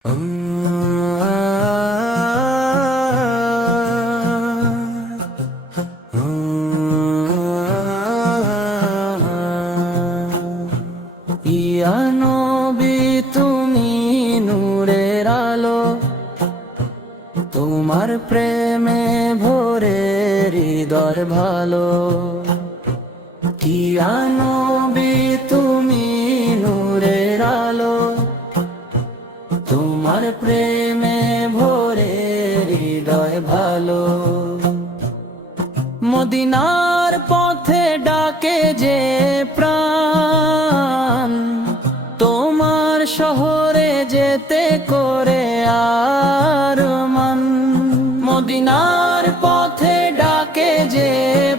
ইয়া নবী তুমি নূরের আলো, তোমার প্রেমে ভরে হৃদয় ভালো। ইয়া নবী তুমি নূরের আলো, তোমার প্রেমে ভরে হৃদয় ভালো। মদিনার পথে ডাকে যে প্রাণ, তোমার শহরে যেতে করে আরমান। মদিনার পথে ডাকে যে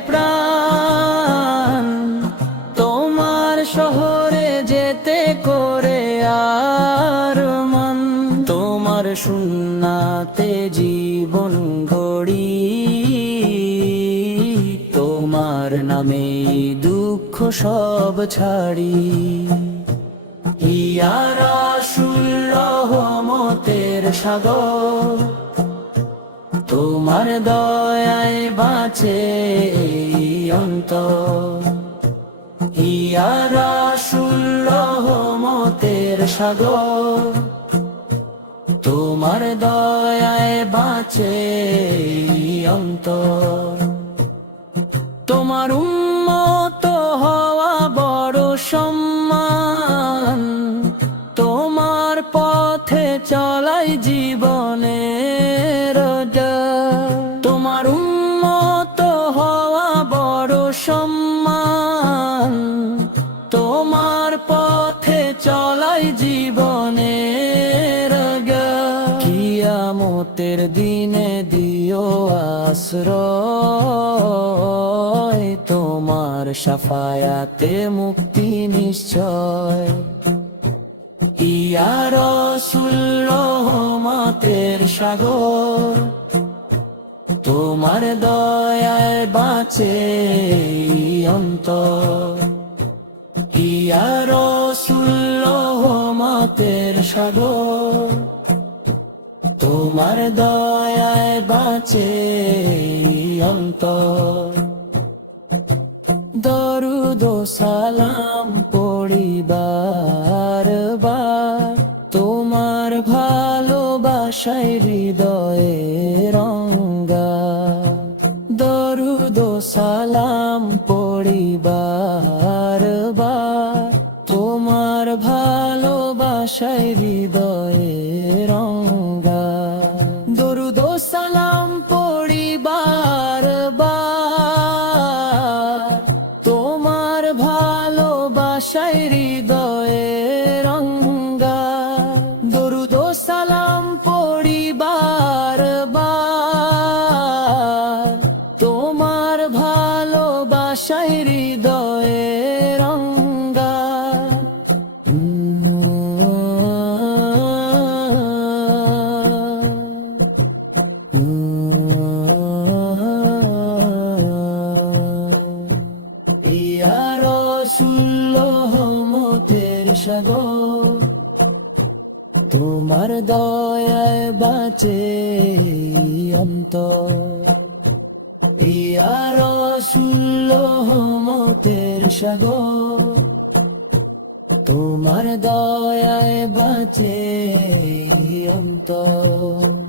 প্রাণ, তোমার শহরে যেতে করে আরমান। তোমার সুন্নাতে জীবন গড়ি, তোমার নামে দুঃখ সব ছাড়ি। ইয়া রাসূল রহমতের সাগর, তোমার দয়ায় বাঁচে এই অন্তর। ইয়া রাসূল রহমতের সাগর, তোমার দয়ায় বাঁচে এই অন্তর। তোমার উম্মত হওয়া বড় সম্মান, তোমার পথে চলাই জীবনের ডর। তোমার উম্মত হওয়া বড় সম্মান, তোমার পথে চলাই জীবনের ডর। কিয়ামতের দিনে দিও আশ্রয়, তোমার শাফায়াতে মুক্তি নিশ্চয়। ইয়া রাসূল রহমতের সাগর, তোমার দয়ায় বাঁচে অন্তর। ইয়া রাসূল রহমতের সাগর, তোমার দয়ায় বাঁচে অন্তর। দরুদ ও সালাম পড়িবার বার, তোমার ভালোবাসায় হৃদয়ে রঙ্গা। দরুদ ও সালাম পড়িবার বার, তোমার ভালোবাসায় হৃদয়ে রঙ্গা। দরুদ ও সালাম পড়িবার বার, তোমার ভালোবাসায় হৃদয়ে রঙ্গা। দরুদ ও সালাম পড়িবার বার, তোমার ভালোবাসায় হৃদয়ে রঙ্গা। ইয়া রাসূল রহমতের সাগর, তোমার দয়ায় বাঁচে অন্তর। ইয়া রাসূল রহমতের সাগর, তোমার দয়ায় বাঁচে অন্তর।